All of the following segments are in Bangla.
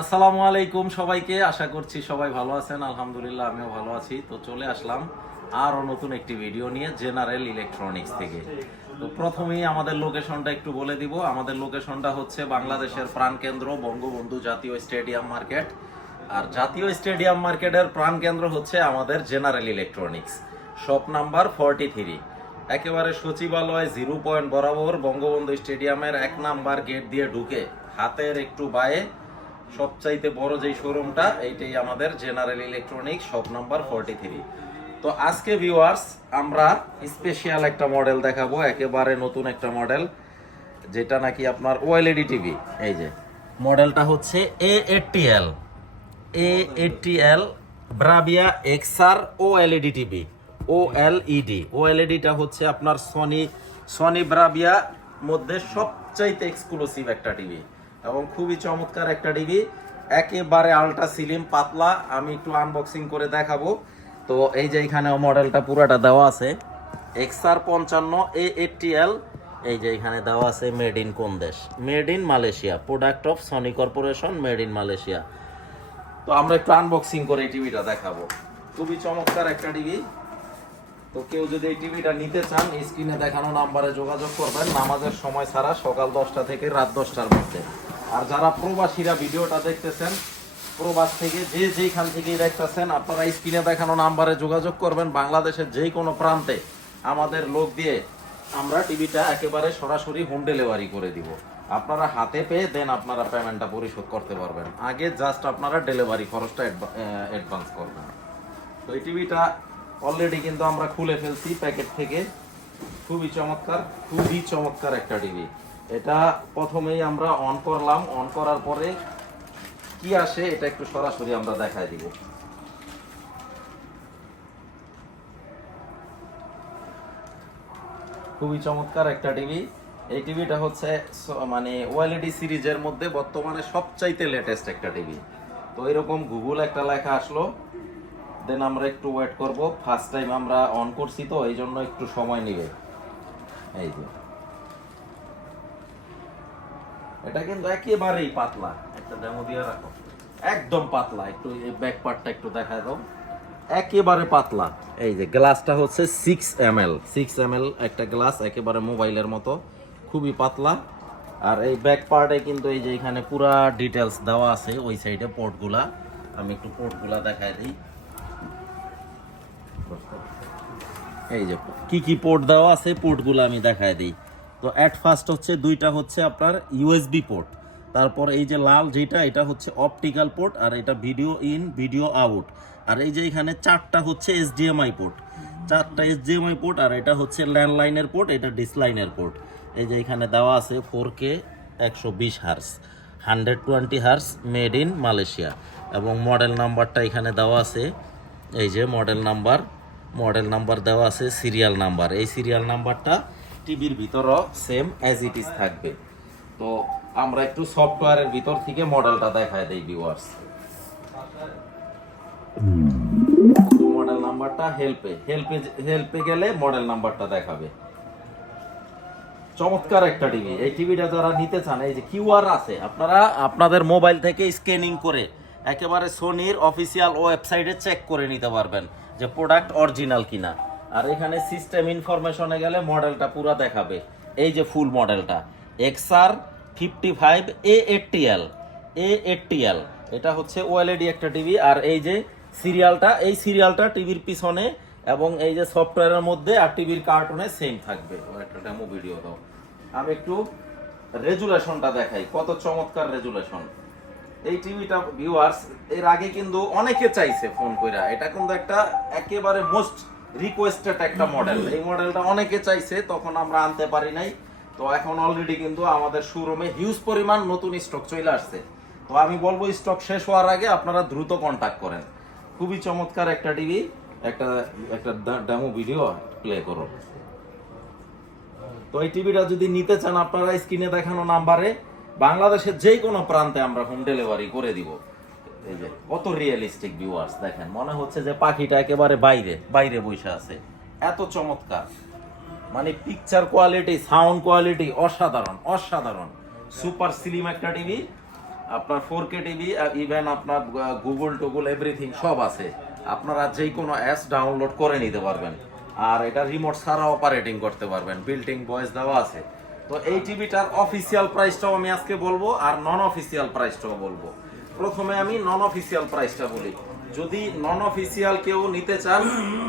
আসসালামু আলাইকুম সবাইকে, আশা করছি সবাই ভালো আছেন। আলহামদুলিল্লাহ আমিও ভালো আছি। তো চলে আসলাম আরও নতুন একটি ভিডিও নিয়ে জেনারেল ইলেকট্রনিক্স থেকে। তো প্রথমেই আমাদের লোকেশনটা একটু বলে দিব। আমাদের লোকেশনটা হচ্ছে বাংলাদেশের প্রাণকেন্দ্র বঙ্গবন্ধু জাতীয় স্টেডিয়াম মার্কেট। আর জাতীয় স্টেডিয়াম মার্কেটের প্রাণকেন্দ্র হচ্ছে আমাদের জেনারেল ইলেকট্রনিক্স, শপ নাম্বার 43। একেবারে সচিবালয় 0 পয়েন্ট বরাবর বঙ্গবন্ধু স্টেডিয়ামের 1 নাম্বার গেট দিয়ে ঢুকে হাতের একটু বায়ে সবচাইতে বড় যেই শোরুমটা, এইটাই আমাদের জেনারেল ইলেকট্রনিক্স শপ নাম্বার 43। তো আজকে ভিউয়ার্স আমরা স্পেশাল একটা মডেল দেখাবো, একেবারে নতুন একটা মডেল, যেটা নাকি আপনার ওএলইডি টিভি। এই যে মডেলটা হচ্ছে A80L Bravia XR OLED TV. ওএলইডিটা হচ্ছে আপনার সনি ব্রাভিয়া মধ্যে সবচাইতে এক্সক্লুসিভ একটা টিভি এবং খুবই চমৎকার একটা টিভি, একেবারে আলট্রা সিলিম পাতলা। আমি একটু আনবক্সিং করে দেখাবো। তো এই যে এখানে মডেলটা পুরাটা দেওয়া আছে, XR55 A80L। এই যে এখানে দেওয়া আছে মেড ইন কোন দেশ, made in Malaysia, product of Sony corporation, made in Malaysia. তো আমরা একটু আনবক্সিং করে এই টিভিটা দেখাবো। খুবই চমৎকার একটা টিভি। তো কেউ যদি এই টিভিটা নিতে চান, স্ক্রিনে দেখানো নাম্বারে যোগাযোগ করবেন নামাজের সময় ছাড়া, সকাল 10টা থেকে রাত 10টার মধ্যে। আর যারা প্রবাসীরা ভিডিওটা দেখতেছেন, প্রবাস থেকে যেইখান থেকেই দেখতেছেন, আপনারা স্ক্রিনে দেখানো নাম্বারে যোগাযোগ করবেন। বাংলাদেশের যেই কোনো প্রান্তে আমাদের লোক দিয়ে আমরা টিভিটা একেবারে সরাসরি হোম ডেলিভারি করে দিব। আপনারা হাতে পেয়ে দেন আপনারা পেমেন্টটা পরিশোধ করতে পারবেন। আগে জাস্ট আপনারা ডেলিভারি খরচটা অ্যাডভান্স করবেন। তো এই টিভিটা অলরেডি কিন্তু আমরা খুলে ফেলছি প্যাকেট থেকে। খুবই চমৎকার একটা টিভি। এটা প্রথমেই আমরা অন করলাম, অন করার পরে কি আসে এটা একটু সরাসরি আমরা দেখাই দিব। খুবই চমৎকার একটা টিভি। এই টিভিটা হচ্ছে মানে ওএলইডি সিরিজের মধ্যে বর্তমানে সবচাইতে লেটেস্ট একটা টিভি। তো এরকম গুগল একটা লেখা আসলো, দেন আমরা একটু ওয়েট করব। ফার্স্ট টাইম আমরা অন করছি তো এই জন্য একটু সময় নেবে। এই যে এটা কিন্তু একেবারেই পাতলা, একটা ডেমো দিয়ে রাখো। একদম পাতলা, একটু এই ব্যাক পার্টটা একটু দেখায় দাও। একেবারে পাতলা। এই যে গ্লাসটা হচ্ছে 6 ml একটা গ্লাস, একেবারে মোবাইলের মতো, খুবই পাতলা। আর এই ব্যাক পার্টে কিন্তু এই যে এখানে পুরা ডিটেলস দেওয়া আছে, ওই সাইডে পোর্টগুলা। আমি একটু পোর্টগুলা দেখায় দিই। এই যে কি পোর্ট দেওয়া আছে, পোর্টগুলো আমি দেখায় দিই। তো অ্যাট ফার্স্ট হচ্ছে দুইটা হচ্ছে আপনার ইউএসবি পোর্ট, তারপর এই যে লাল যেটা, এটা হচ্ছে অপটিক্যাল পোর্ট, আর এটা ভিডিও ইন ভিডিও আউট। আর এই যে এখানে 4টা হচ্ছে এইচডিএমআই পোর্ট, 4টা এইচডিএমআই পোর্ট। আর এটা হচ্ছে ল্যান্ডলাইনের পোর্ট, এটা ডিসলাইনের পোর্ট। এই যে এখানে দেওয়া আছে 4K 120 hertz, 120 hertz, made in Malaysia. এবং মডেল নাম্বারটা এখানে দেওয়া আছে। এই যে মডেল নাম্বার দেওয়া আছে, সিরিয়াল নাম্বার। এই সিরিয়াল নাম্বারটা টিভির ভিতরও সেম অ্যাজ ইট ইজ থাকবে। তো আমরা একটু সফটওয়্যারের ভিতর থেকে মডেলটা দেখায় দেই ভিউয়ার্স। মডেল নাম্বারটা হেল্পে গেলে মডেল নাম্বারটা দেখাবে। চমৎকার একটা টিভি। এই টিভিটা যারা নিতে চান, এই যে কিউআর আছে, আপনারা আপনাদের মোবাইল থেকে স্ক্যানিং করে একেবারে সোনির অফিসিয়াল ওয়েবসাইটে চেক করে নিতে পারবেন যে প্রোডাক্ট অরিজিনাল কিনা। আর এখানে সিস্টেম ইনফরমেশনে গেলে মডেলটা পুরো দেখাবে। এই যে ফুল মডেলটা XR55 A80L, এটা হচ্ছে ওএলইডি একটা টিভি। আর এই যে এই সিরিয়ালটা টিভির পিছনে এবং এই যে সফটওয়্যারের মধ্যে আর টিভির কার্টুনে সেম থাকবে। একটা ডেমো ভিডিও দাও, আমি একটু রেজুলেশনটা দেখাই, কত চমৎকার রেজুলেশন এই টিভিটা। ভিউয়ার্স এর আগে কিন্তু অনেকে চাইছে ফোন কইরা, এটা কিন্তু একটা একেবারে মোস্ট রিকোয়েস্টেড একটা মডেল। এই মডেলটা অনেকে চাইছে, তখন আমরা আনতে পারি নাই। তো এখন অলরেডি কিন্তু আমাদের শোরুমে হিউজ পরিমাণ নতুন স্টক চলে আসছে। তো আমি বলবো স্টক শেষ হওয়ার আগে আপনারা দ্রুত কন্টাক্ট করেন। খুবই চমৎকার একটা টিভি। একটা ডেমো ভিডিও প্লে করো। তো এই টিভিটা যদি নিতে চান, আপনারা স্ক্রিনে দেখানো নাম্বারে বাংলাদেশের যে কোনো প্রান্তে আমরা হোম ডেলিভারি করে দিব। এই যে কত রিয়েলিস্টিক ভিউয়ার্স, দেখেন মনে হচ্ছে যে পাখিটা একেবারে বাইরে বসে আছে। এত চমৎকার, মানে পিকচার কোয়ালিটি, সাউন্ড কোয়ালিটি অসাধারণ। সুপার স্লিম একটা টিভি। আপনার 4K টিভি, ইভেন আপনার গুগল টুগল এভরিথিং সব আছে। আপনারা যে কোনো অ্যাপস ডাউনলোড করে নিতে পারবেন, আর এটা রিমোট ছাড়া অপারেটিং করতে পারবেন, বিল্টিং ভয়েস দেওয়া আছে। তো এই টিভিটার অফিসিয়াল প্রাইসটাও আমি আজকে বলবো, আর নন অফিসিয়াল প্রাইসটাও বলবো। প্রথমে আমি নন অফিসিয়াল প্রাইসটা বলি। যদি নন অফিসিয়াল কেউ নিতে চান,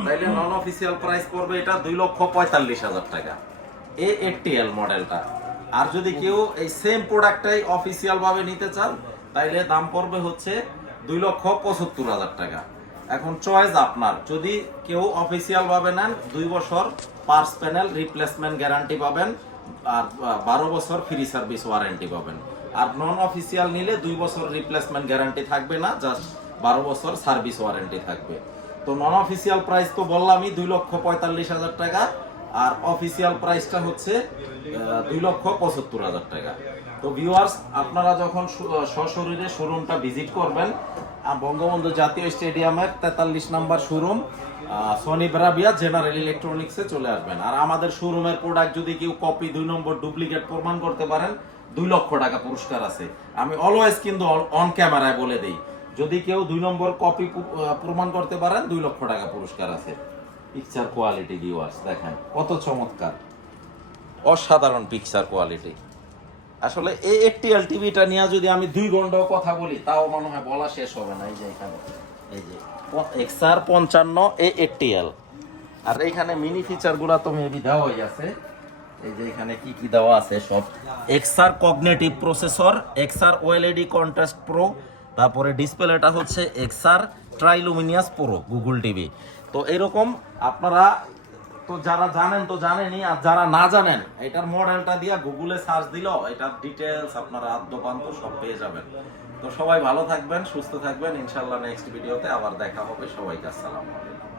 তাহলে নন অফিসিয়াল প্রাইস পড়বে এটা 2,45,000 টাকা, A80L মডেলটা। আর যদি কেউ এই সেম প্রোডাক্টটাই অফিসিয়াল ভাবে নিতে চান, তাইলে দাম পড়বে হচ্ছে 2,75,000 টাকা। এখন চয়েস আপনার। যদি কেউ অফিসিয়াল ভাবে নেন, 2 বছর পার্স প্যানেল রিপ্লেসমেন্ট গ্যারান্টি পাবেন, আর 12 বছর ফ্রি সার্ভিস ওয়ারেন্টি পাবেন। আর নন অফিসিয়াল নিলে 2 বছর রিপ্লেসমেন্ট গ্যারান্টি থাকবে না, জাস্ট 12 বছর সার্ভিস ওয়ারেন্টি থাকবে। তো নন অফিসিয়াল প্রাইস তো বললামই 2,45,000 টাকা, আর অফিসিয়াল প্রাইসটা হচ্ছে 2,75,000 টাকা। তো ভিউয়ার্স, আপনারা যখন সশরীরে শোরুমটা ভিজিট করবেন, বঙ্গবন্ধু জাতীয় স্টেডিয়ামের 43 নম্বর শোরুম, সনি ব্রাভিয়া জেনারেল ইলেকট্রনিক্সে চলে আসবেন। আর আমাদের শোরুমের প্রোডাক্ট যদি কেউ কপি 2 নম্বর ডুপ্লিকেট প্রমাণ করতে পারেন, 2 লক্ষ টাকা পুরস্কার আছে। আমি অলওয়েজ কিন্তু অন ক্যামেরায় বলে দিই, যদি কেউ 2 নম্বর কপি প্রমাণ করতে পারেন, 2 লক্ষ টাকা পুরস্কার আছে। পিকচার কোয়ালিটি ভিউয়ার্স দেখেন কত চমৎকার, অসাধারণ পিকচার কোয়ালিটি। আসলে এই A80L টিভিটা নিয়ে যদি আমি 2 ঘন্টাও কথা বলি, তাও মনে হয় বলা শেষ হবে না। এই যে এখানে এই যে XR55 A80L, আর এইখানে মিনি ফিচারগুলো তো মেবি দেওয়াই আছে। এই যে এখানে কি কি দেওয়া আছে সব, XR cognitive processor, XR OLED contrast pro, তারপরে ডিসপ্লেটা হচ্ছে XR ট্রাইলুমিনিয়াস প্রো গুগল টিভি। তো এরকম আপনারা তো যারা জানেন তো জানেনই, আর যারা না জানেন, এটার মডেলটা দিয়ে গুগলে সার্চ দিলেও এটার ডিটেলস আপনারা আদ্যপান্ত সব পেয়ে যাবেন। তো সবাই ভালো থাকবেন, সুস্থ থাকবেন। ইনশাআল্লাহ নেক্সট ভিডিওতে আবার দেখা হবে। সবাইকে আসসালামু আলাইকুম।